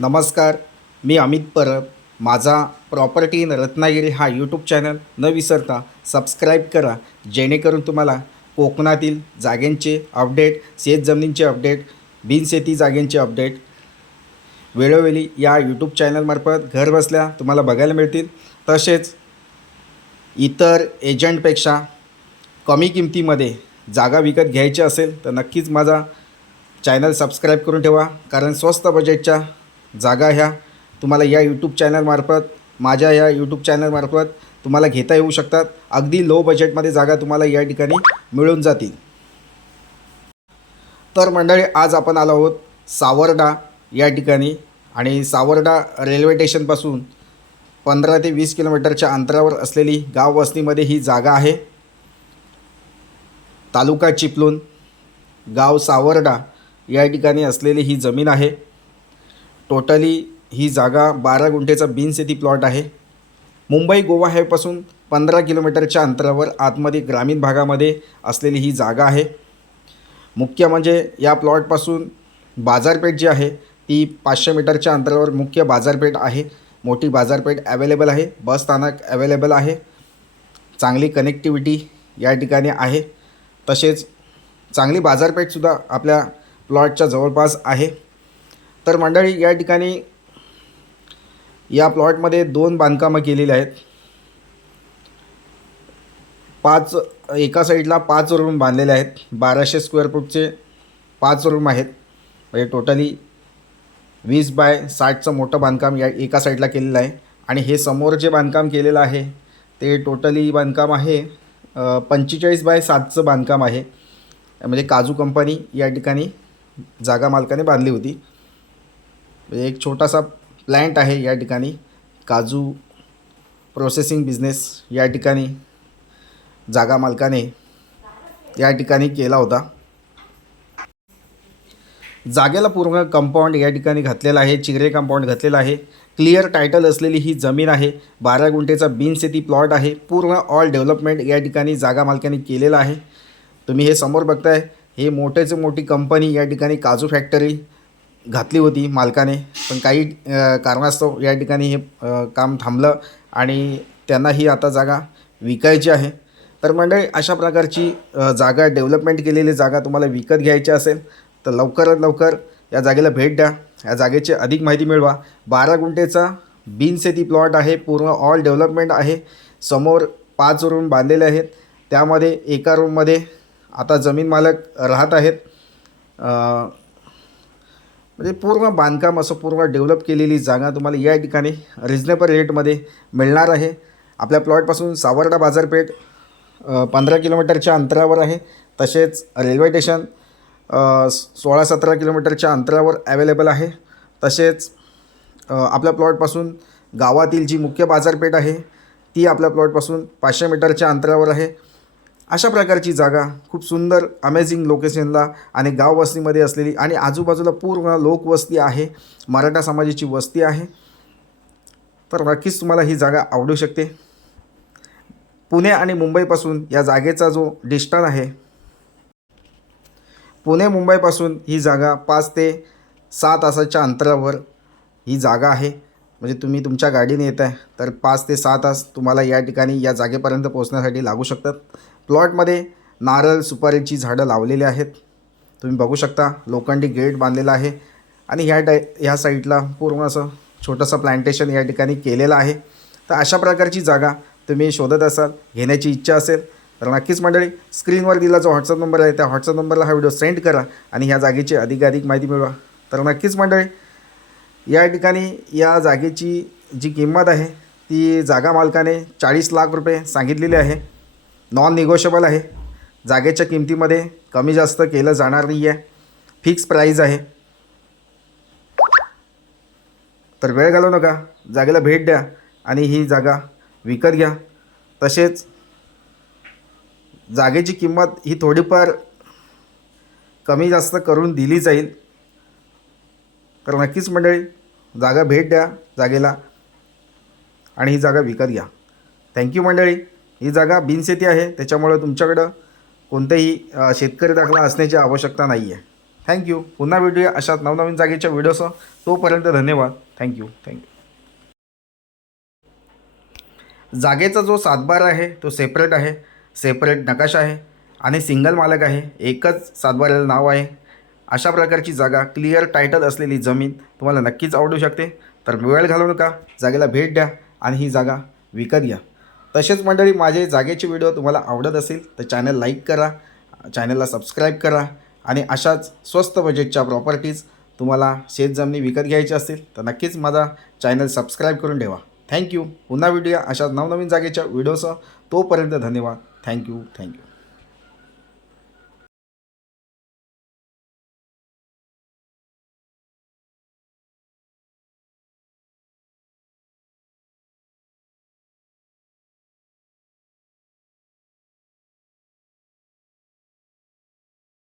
नमस्कार मी अमित परब. माझा property in Ratnagiri हा यूट्यूब चॅनल न विसरता सबस्क्राईब करा जेणेकरून तुम्हाला कोकणातील जागेंचे अपडेट शेतजमिनींचे अपडेट बिनशेती जागेंचे अपडेट वेळोवेळी या यूट्यूब चॅनलमार्फत घरबसल्या तुम्हाला बघायला मिळतील. तसेच इतर एजंटपेक्षा कमी किमतीमध्ये जागा विकत घ्यायची असेल तर नक्कीच माझा चॅनल सबस्क्राईब करून ठेवा कारण स्वस्त बजेटच्या जागा ह्या तुम्हाला या यूट्यूब चॅनलमार्फत माझ्या या यूट्यूब चॅनलमार्फत तुम्हाला घेता येऊ शकतात. अगदी लो बजेटमध्ये जागा तुम्हाला या ठिकाणी मिळून जातील. तर मंडळी आज आपण आलो आहोत सावर्डा या ठिकाणी. आणि सावर्डा रेल्वे स्टेशनपासून पंधरा ते वीस किलोमीटरच्या अंतरावर असलेली गाव वस्तीमध्ये ही जागा आहे. तालुका चिपलून गाव सावर्डा या ठिकाणी असलेली ही जमीन आहे. टोटली ही जागा बारा गुंठेचा बिनशेती प्लॉट आहे. मुंबई गोवा हायवेपासून पंधरा किलोमीटरच्या अंतरावर आतमध्ये ग्रामीण भागामध्ये असलेली ही जागा आहे. मुख्य म्हणजे या प्लॉटपासून बाजारपेठ जी आहे ती पाचशे मीटरच्या अंतरावर मुख्य बाजारपेठ आहे. मोठी बाजारपेठ ॲवेलेबल आहे बस स्थानक अवेलेबल आहे. चांगली कनेक्टिव्हिटी या ठिकाणी आहे. तसेच चांगली बाजारपेठसुद्धा आपल्या प्लॉटच्या जवळपास आहे. तर मंडळी या ठिकाणी या प्लॉटमध्ये दोन बांधकामं केलेली आहेत. पाच एका साईडला पाच रूम बांधलेले आहेत. बाराशे स्क्वेअर फूटचे पाच रूम आहेत. म्हणजे टोटली वीस बाय साठचं मोठं बांधकाम या एका साईडला केलेलं आहे. आणि हे समोर जे बांधकाम केलेलं आहे ते टोटली बांधकाम आहे पंचेचाळीस बाय सातचं बांधकाम आहे. म्हणजे काजू कंपनी या ठिकाणी जागा मालकाने बांधली होती. म्हणजे एक छोटासा प्लॅन्ट आहे या ठिकाणी. काजू प्रोसेसिंग बिझनेस या ठिकाणी जागा मालकाने या ठिकाणी केला होता. जागेला पूर्ण कंपाऊंड या ठिकाणी घातलेला आहे चिगरे कंपाऊंड घातलेलं आहे. क्लिअर टायटल असलेली ही जमीन आहे. बारा गुंठेचा बिनशेती प्लॉट आहे. पूर्ण ऑल डेव्हलपमेंट या ठिकाणी जागा मालकाने केलेलं आहे. तुम्ही हे समोर बघताय हे मोठेच मोठी कंपनी या ठिकाणी काजू फॅक्टरी घातली होती मालकाने. पण काही कारणास्तव या ठिकाणी हे काम थांबलं आणि त्यांना ही आता जागा विकायची आहे. तर मंडळी अशा प्रकारची जागा डेव्हलपमेंट केलेली जागा तुम्हाला विकत घ्यायची असेल तर लवकरात लवकर या जागेला भेट द्या. या जागेची अधिक माहिती मिळवा. बारा गुंठेचा बिनशेती प्लॉट आहे पूर्ण ऑल डेव्हलपमेंट आहे. समोर पाच रूम बांधलेले आहेत. त्यामध्ये एका रूममध्ये आता जमीन मालक राहत आहेत. म्हणजे पूर्ण बांधकाम असं पूर्ण डेव्हलप केलेली जागा तुम्हाला या ठिकाणी रिजनेबल रेटमध्ये मिळणार आहे. आपल्या प्लॉटपासून सावर्डा बाजारपेठ पंधरा किलोमीटरच्या अंतरावर आहे. तसेच रेल्वे स्टेशन सोळा सतरा किलोमीटरच्या अंतरावर ॲवेलेबल आहे. तसेच आपल्या प्लॉटपासून गावातील जी मुख्य बाजारपेठ आहे ती आपल्या प्लॉटपासून पाचशे मीटरच्या अंतरावर आहे. अशा प्रकारची जागा खूप सुंदर अमेझिंग लोकेशनला आणि गाव वस्तीमध्ये असलेली आणि आजूबाजूला पूर्ण लोकवस्ती आहे मराठा समाजाची वस्ती आहे. तर नक्कीच तुम्हाला ही जागा आवडू शकते. पुणे आणि मुंबईपासून या जागेचा जो डिस्टन आहे पुणे मुंबईपासून ही जागा पाच ते सहा तासाच्या अंतरावर ही जागा आहे. म्हणजे तुम्ही तुमच्या गाडीने येत आहे तर पाच ते सहा तास तुम्हाला या ठिकाणी या जागेपर्यंत पोहोचण्यासाठी लागू शकतात. प्लॉटमध्ये नारळ सुपारीची झाडं लावलेली आहेत. तुम्ही बघू शकता लोखंडी गेट बांधलेला आहे. आणि ह्या टाय ह्या साईडला पूर्ण असं छोटंसं प्लांटेशन या ठिकाणी केलेलं आहे. तर अशा प्रकारची जागा तुम्ही शोधत असाल घेण्याची इच्छा असेल तर नक्कीच मंडळी स्क्रीनवर दिला जो व्हॉट्सअप नंबर आहे त्या व्हॉट्सअप नंबरला हा व्हिडिओ सेंड करा आणि ह्या जागेची अधिकाधिक माहिती मिळवा. तर नक्कीच मंडळी या ठिकाणी या जागेची जी किंमत आहे ती जागा मालकाने चाळीस लाख रुपये सांगितलेली आहे. नॉन निगोशिएबल आहे. जागेच्या किमतीमध्ये कमी जास्त केलं जाणार नाही आहे फिक्स प्राईज आहे. तर वेळ घालवू नका. जागेला भेट द्या आणि ही जागा विकत घ्या. तसेच जागेची किंमत ही थोडीफार कमी जास्त करून दिली जाईल. तर नक्कीच मंडळी जागा भेट द्या जागेला आणि ही जागा विकत घ्या. थँक्यू मंडळी. ही जागा बिनशेती आहे. त्याच्यामुळे तुमच्याकडं कोणतेही शेतकरी दाखला असण्याची आवश्यकता नाही आहे थँक्यू पुन्हा भेटूया अशाच नवनवीन जागेच्या व्हिडिओसह तोपर्यंत धन्यवाद. थँक्यू थँक्यू जागेचा जो सातबार आहे तो सेपरेट आहे. सेपरेट नकाशा आहे आणि सिंगल मालक आहे. एकच सातबाराला नाव आहे. अशा प्रकारची जागा क्लिअर टायटल असलेली जमीन तुम्हाला नक्कीच आवडू शकते. तर वेळ घालवू नका जागेला भेट द्या आणि ही जागा विकत घ्या. तसेच मंडळी माझे जागेचे व्हिडिओ तुम्हाला आवडत असेल तर चॅनल लाईक करा चॅनलला सबस्क्राईब करा आणि अशाच स्वस्त बजेटच्या प्रॉपर्टीज तुम्हाला शेतजमिनी विकत घ्यायची असतील तर नक्कीच माझा चॅनल सबस्क्राईब करून ठेवा. थँक्यू पुन्हा व्हिडिओ अशाच नवनवीन जागेच्या व्हिडिओसह. तोपर्यंत धन्यवाद. Thank you thank you